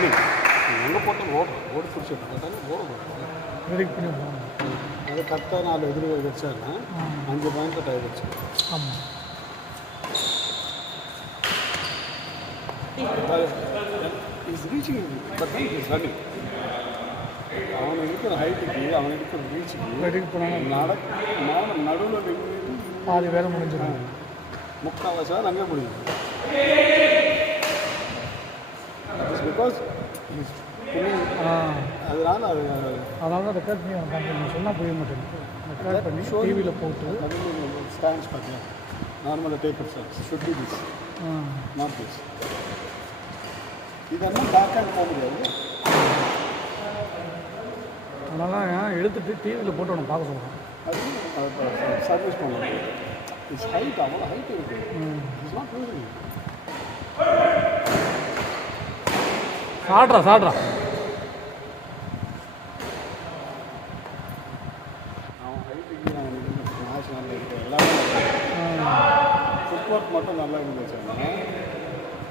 Running எங்கே போட்டாலும் ஓடு பிடிச்சிட்டு போட்டாலும் ரெடிக் பண்ணி போகணும். அது கரெக்டாக 4 எதிரி வச்சாருன்னா 5 பாயிண்ட் டை வச்சு. ஆமாம், is reaching but is running. அவன் இருக்கிற ஹைட்டுக்கு அவன் இருக்கிற ரீச்சுக்கு ரெடிக் பண்ணாலும் நடுவில் பாதி வேலை முடிஞ்சிடும். 3/4 அங்கே முடியும். பிகாஸ் அதனால தான் ரெக்கார்ட் பண்ணி அவன் சொன்னால் புரிய மாட்டேங்குது. ரெக்கார்ட் பண்ணி டிவியில் போட்டு ஸ்டாண்ட்ஸ் பார்த்தீங்கன்னா நார்மலாக taper stands should be this not this. இதெல்லாம் பேக் ஹேண்ட் போக முடியாது. அதனால எடுத்துகிட்டு டிவியில் போட்டு அவனை பார்க்க சொல்கிறான். அது சர்வீஸ் பண்ணலாம். இட்ஸ் ஹைட் அவ்வளோ ஹைட் இருக்குது. It's not using. சாட்ரா அவன் ஹைட்டுக்கு மேட்ச் நல்லா இருக்குது. எல்லாமே ஃபுட்ஒர்க் மட்டும் நல்லா இருந்துச்சு.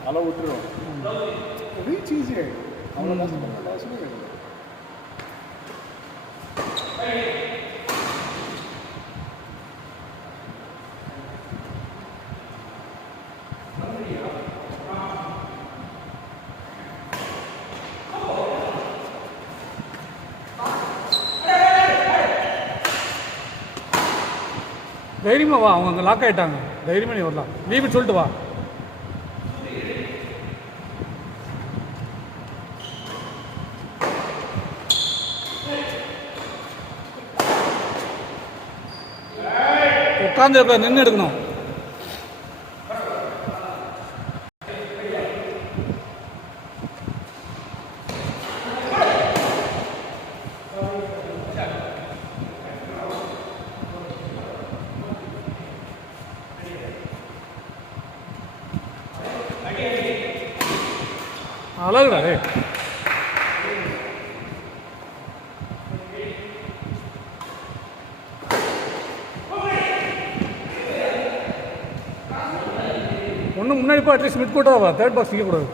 அளவு விட்டுருவோம். ரீச் ஈஸி ஆகிடும். அவ்வளோ கஷ்டப்பட்ட அவசியமே கிடையாது. தைரியமாக வா, அவங்க அங்கே லாக் ஆகிட்டாங்க. தைரியமாக நீ வரலாம். லீவு சொல்லிட்டு வா. உட்காந்து நின்று எடுக்கணும். அழகுடா டே. ஒன்றும் முன்னாடி போய் அட்லீஸ்ட் மிட் கூட்டாவா, தேர்ட் பாக்ஸ் நிற்கக்கூடாது.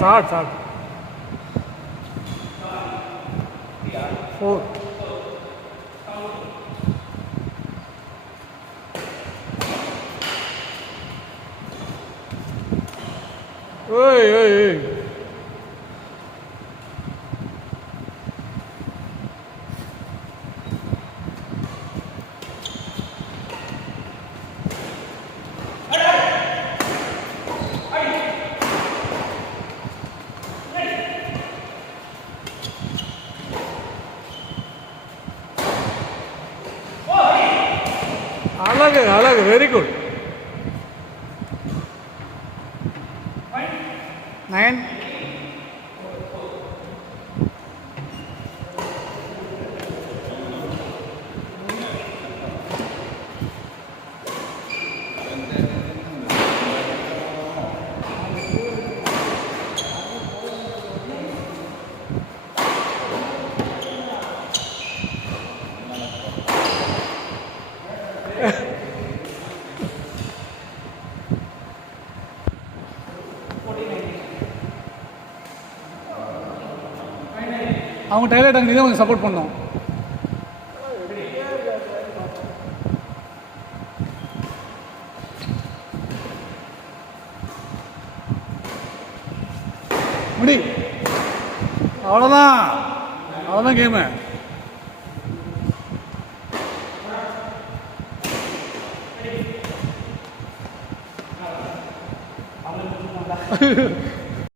साठ 4 ओए अलग वेरी गुड 9 அவங்க டைலர் அங்கே தான் கொஞ்சம் சப்போர்ட் பண்ணோம். முடி அவ்வளோதான் கேமு.